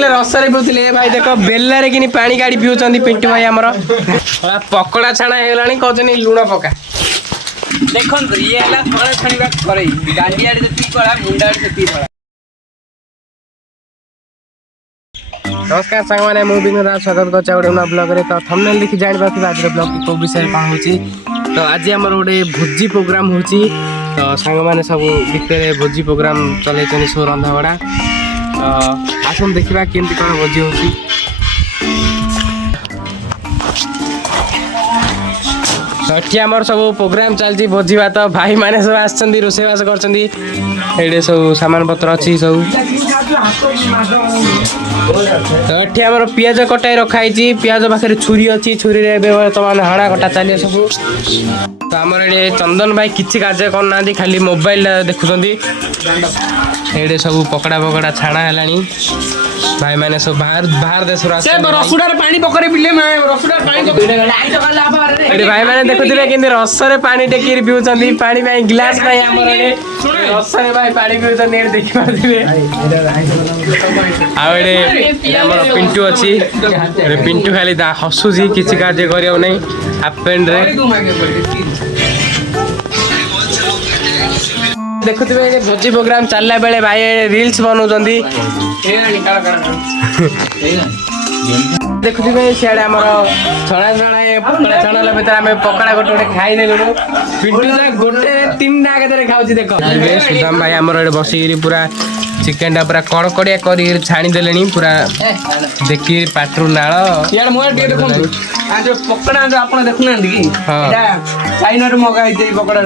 रसरे पिउथिले भाई देख बेलारे कि पानी गाड़ी पिउछन्ती पिंटू भाई हमर पकड़ा छाणा हेलानी कहछनी लुण पका देखन ये हला थोड़ा छणीबा करई गांडी आड़े जति कळा मुंडा आड़े जति कळा। नमस्कार सांग मैंने मुझे स्वागत कर ब्लॉग रे तो थंबनेल देखि जानि पाथि आज ब्लॉग की को विषय कौन होची तो आज हमर गोटे भोजी प्रोग्राम होची तो सांग मैंने सब भितर भोजी प्रोग्राम चले चनी सो रंधा बड़ा आसम देखिबा केमति कोन भोजी होची। एठी हमर सब प्रोग्राम चलची भोजी भात भाई माने सब आछंदी रोसेवास करछंदी एडे सब सामान पत्र अछि सब तो एठी हमर पियाज कटाई रखाई पियाज पाखे छुरी अच्छी छुरी रे वर्तमान हाड़ा कटा चलिए सब तो आमर ये चंदन भाई किसी कार्य करना खाली मोबाइल देखुंत ये सब पकड़ा पकड़ा छाणा है भाई मैंने सब बाहर देश पानी पकड़े पिले भाई मैंने देखुए कि रसरे पानी टेकी पिउछन्ती पानी भाई गिलास भाई रसरे भाई पानी पिउछन्ती देखि पारथिबे आ पिंटू अच्छी पिंटू खाली हसुची किसी कार्य करियो नहीं हाफ पैंट रे देखुए भोजी प्रोग्राम चलला बेले भाई रील्स बनाउछन्ती देखुए सियाड़े आम छणा छणा छणा भर आम पकड़ा गोटे गोटे खाई देलु पिंटू गोटे तीन के खाऊँ देख सुदाम भाई आम बसिक पूरा चिकेन टा पूरा कड़कड़िया कर छाणी देले पूरा देखी पाटरू नाल पकड़ा जो आप देखुना कि चाइना रू मगा पकड़ा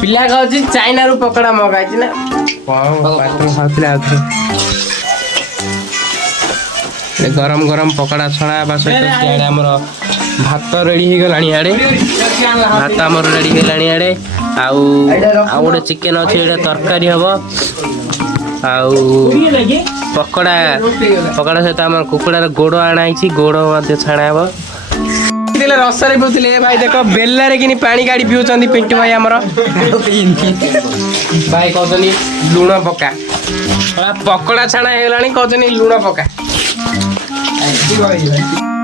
पिला कहूँ चाइना रू पकड़ा मगाई ना गरम गरम पकड़ा छणा बस आमर भात रेडी हो गलानी आड़े भात आमर रेडी हो गलानी आड़े आउ गोटे चिकेन अच्छे तरकारी हम पकड़ा पकड़ा सहित आम कुकुड़ार गोड़ आणाई गोड़ छाणा हम रसरे पिउथिले भाई देख बेलारे कि पानी गाड़ी पिउछन्ती पिंटू भाई हमर भाई कहछनी लुण पका पकड़ा छाणा हेलानी कहछनी लुण पका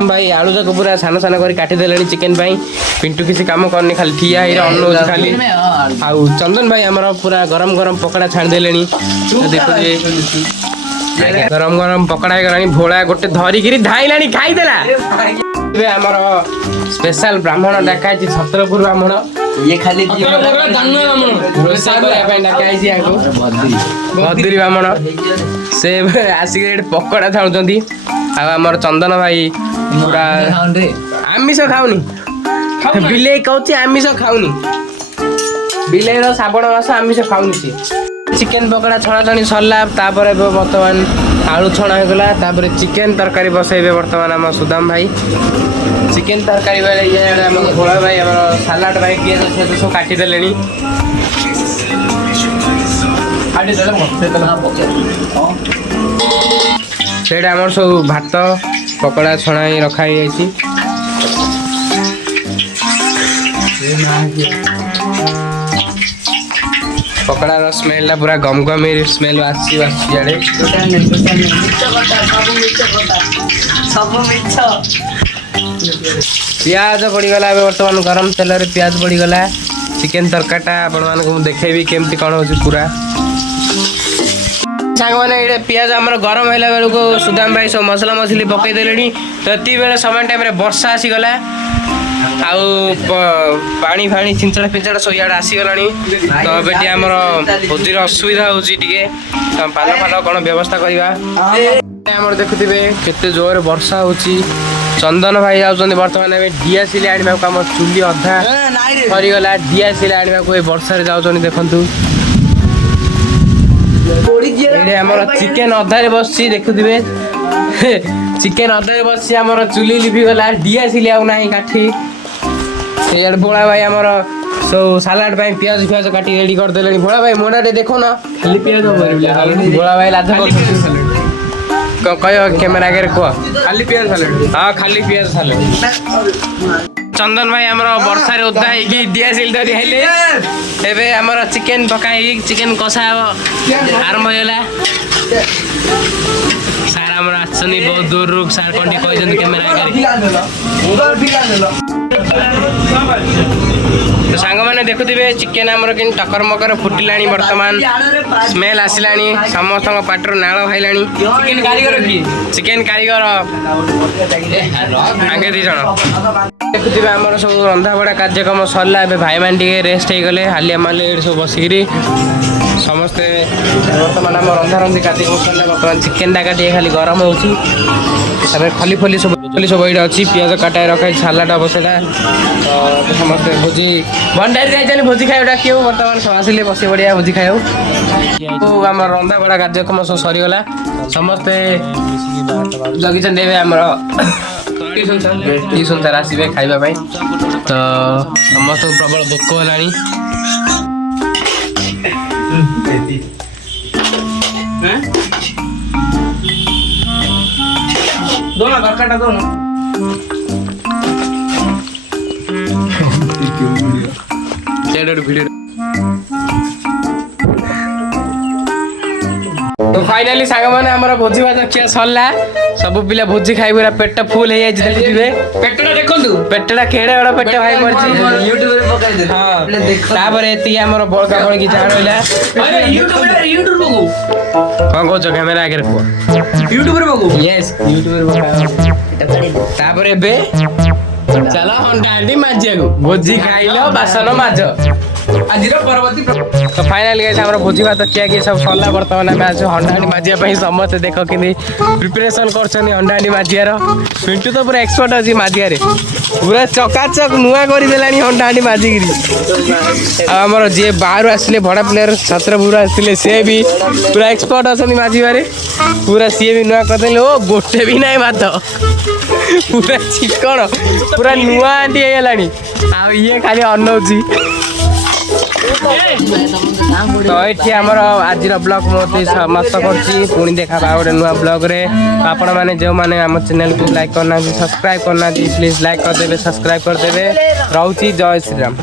भाई आलू जाक पूरा सान सान कर काटी देले चिकेन भाई पिंटू किसी काम करनी खाली ठिया ही अन्न खाली आउ चंदन भाई हमर पूरा गरम गरम पकड़ा छाण देले देखुए गरम गरम पकड़ा गलानी भोला गोटे धरिकी धाइलानी खाईदेला आमर स्पेशल ब्राह्मण डाकाई छत्रपुर ब्राह्मण ये खाली भद्री ब्राह्मण से आसिक पकड़ा छाणुंट आमर चंदन भाई पूरा आमिष खाऊनी बिले कहूँ आमिष खाऊनी बिले श्रावण मास आमिष खाऊनी सी चिकेन पकड़ा छणाछणी सरला बर्तमान आलू छणा होगला चिकेन तरकारी बसैबे बर्तमान आम सुदाम भाई चिकेन तरकारी बेले ये भोला भाई सालाड भाई पियाज सब काटी देले सेटा आमर सब भात पकड़ा छणा रखाई पकड़ा स्मेल ला पूरा गम गम स्मेल आसी पियाज पड़गला बर्तमान गरम तेल रे पियाज पड़गला चिकेन तरकारीटा आपण देखेबी केमती कौन हो पूरा सांग मैंने पियाज आमर गरम होला बेलू सुदाम भाई सब मसला मसली पकई देले तो ये बेले समय टाइम वर्षा आसीगला आउ पानी फाणी चिंचड़ा पिंचड़ा सब इे आसीगला तो ये आमर भोजीर असुविधा होची पाल फाल कौन व्यवस्था करवा देखुवे केते जोर वर्षा होची चंदन भाई जाऊँ बर्तमान डीएसएल आने को चूली अधा सरीगला डीएसएल आने को वर्षा जाऊँ देखु चिकेन अधारे बस देखुवे चिकेन अधारे बस चूली लिभिगला डीएसएल आना काठी भोला भाई आमर सब सालाड पियाज फियाज काटी रेडी करदे भोला भाई मोटा देखो ना खाली पियाज भोला भाई लाज कह कैमेरा आगे कह खाली पियाज सालाड हाँ खाली पियाज सालाड चंदन भाई आमर वर्षा ओदा डीएसएल धरी हेले एबे आमर चिकेन पकाई चिकेन कषा आरंभ होला ସାର୍ ଆମର ଆସିଛନ୍ତି ବହୁତ ଦୂରରୁ ସାର୍ କ'ଣ ଟିକେ କହିଛନ୍ତି କ୍ୟାମେରା ଆଗରେ ତ ସାଙ୍ଗମାନେ ଦେଖୁଥିବେ ଚିକେନ ଆମର କେମିତି ଟକର ମକର ଫୁଟିଲାଣି ବର୍ତ୍ତମାନ ସ୍ମେଲ ଆସିଲାଣି ସମସ୍ତଙ୍କ ପାଟିରୁ ନାଳ ବାହାରିଲାଣି ଚିକେନ କାରିଗର କିଏ? ଚିକେନ କାରିଗର ଆଗେ 2 ଜଣ ଦେଖୁଥିବେ ଆମର ସବୁ ରନ୍ଧାବଢ଼ା କାର୍ଯ୍ୟକ୍ରମ ସରିଲା ଏବେ ଭାଇମାନେ ଟିକେ ରେଷ୍ଟ ହେଇଗଲେ ହାଲିଆ ମାଲେ ଏଠି ସବୁ ବସିକିରି ସମସ୍ତେ ବର୍ତ୍ତମାନ ଆମ ରନ୍ଧାରନ୍ଧି କାର୍ଯ୍ୟକ୍ରମ ସରିଲା ବର୍ତ୍ତମାନ ଚିକେନଟା ଟିକେ ଖାଲି ଗରମ ହେଉଛି ତାପରେ ଖଲି ସବୁ ଏଇଟା ଅଛି ପିଆଜ କାଟାଏ ରଖାଇ ସାଲାଡ଼ ହବ ସେଇଟା ତ ସମସ୍ତେ ଭୋଜି ଭଣ୍ଡାରୀ ଯାଇଛନ୍ତି ଭୋଜି ଖାଇବାଟା କିଏ ବର୍ତ୍ତମାନ ଆସିଲେ ବସି ପଡ଼ିଆ ଭୋଜି ଖାଇବାକୁ ଆମର ରନ୍ଧାବଢ଼ା କାର୍ଯ୍ୟକ୍ରମ ସବୁ ସରିଗଲା ସମସ୍ତେ ଜଗିଛନ୍ତି ଏବେ ଆମର ଟ୍ୟୁସନ୍ ସାର୍ ଆସିବେ ଖାଇବା ପାଇଁ ତ ସମସ୍ତଙ୍କୁ ପ୍ରବଳ ଭୋକ ହେଲାଣି ଦୋନା ଦରକାରଟା ଦୋନା ଭିଡ଼ିଓ ତ ଫାଇନାଲି ସାଙ୍ଗମାନେ ଆମର ଭୋଜି ଭାତ ଖିଆ ସରିଲା ସବୁ ପିଲା ଭୋଜି ଖାଇ ପୁରା ପେଟ ଫୁଲ ହେଇଯାଇଛି ଦେଖିଥିବେ ପେଟଟା ଦେଖନ୍ତୁ ପେଟଟା କେଡ଼େ ବଡ଼ ପେଟ ଭାଇ ପଡ଼ିଛି ୟୁଟ୍ୟୁବରେ ପକାଇଦେ ହଁ ତାପରେ ଏତିକି ଆମର ବଳକା ବଳକି ଯାହା ରହିଲା ୟୁଟ୍ୟୁବ ପକଉ କ'ଣ କହୁଛ କ୍ୟାମେରା ଆଗରେ କୁହ ୟୁଟ୍ୟୁବରେ ପକଉ ୟେସ୍ ୟୁଟ୍ୟୁବରେ ତାପରେ ଏବେ ଚାଲ ହଣ୍ଡା ହାଣ୍ଡି ମାଜିବାକୁ ଭୋଜି ଖାଇଲ ବାସନ ମାଜ ଆଜିର ପରବର୍ତ୍ତୀ ତ ଫାଇନାଲି ଗାଇସ୍ ଆମର ଭୋଜି ଭାତ ଖିଆ ଖିଆ ସବୁ ସରିଲା ବର୍ତ୍ତମାନ ଆମେ ଆସୁ ହଣ୍ଡାହାଣ୍ଡି ମାଜିବା ପାଇଁ ସମସ୍ତେ ଦେଖ କେମିତି ପ୍ରିପାରେସନ୍ କରୁଛନ୍ତି ହଣ୍ଡାହାଣ୍ଡି ମାଜିବାର ପିଣ୍ଟୁ ତ ପୁରା ଏକ୍ସପର୍ଟ ଅଛି ମାଜିବାରେ ପୁରା ଚକାଚକ ନୂଆ କରିଦେଲାଣି ହଣ୍ଡାହାଣ୍ଡି ମାଜିକିରି ଆଉ ଆମର ଯିଏ ବାହାରୁ ଆସିଲେ ଭଡ଼ା ପ୍ଲେୟର ଛତ୍ରପୁର ଆସିଥିଲେ ସିଏ ବି ପୁରା ଏକ୍ସପର୍ଟ ଅଛନ୍ତି ମାଜିବାରେ ପୁରା ସିଏ ବି ନୂଆ କରିଦେଲେ ଓ ଗୋଟେ ବି ନାହିଁ ଭାତ ପୁରା ଚିକଣ ପୁରା ନୂଆ ହାଣ୍ଡି ହେଇଗଲାଣି ଆଉ ଇଏ ଖାଲି ଅନଉଛି ତ ଏଠି ଆମର ଆଜିର ବ୍ଲଗ୍ ମୁଁ ସମାପ୍ତ କରୁଛି ପୁଣି ଦେଖା ଆଉ ଗୋଟେ ନୂଆ ବ୍ଲଗ୍ରେ ଆପଣମାନେ ଯେଉଁମାନେ ଆମ ଚ୍ୟାନେଲକୁ ଲାଇକ୍ କରିନାହାନ୍ତି ସବସ୍କ୍ରାଇବ୍ କରିନାହାନ୍ତି ପ୍ଲିଜ୍ ଲାଇକ୍ କରିଦେବେ ସବସ୍କ୍ରାଇବ୍ କରିଦେବେ ରହୁଛି ଜୟ ଶ୍ରୀରାମ।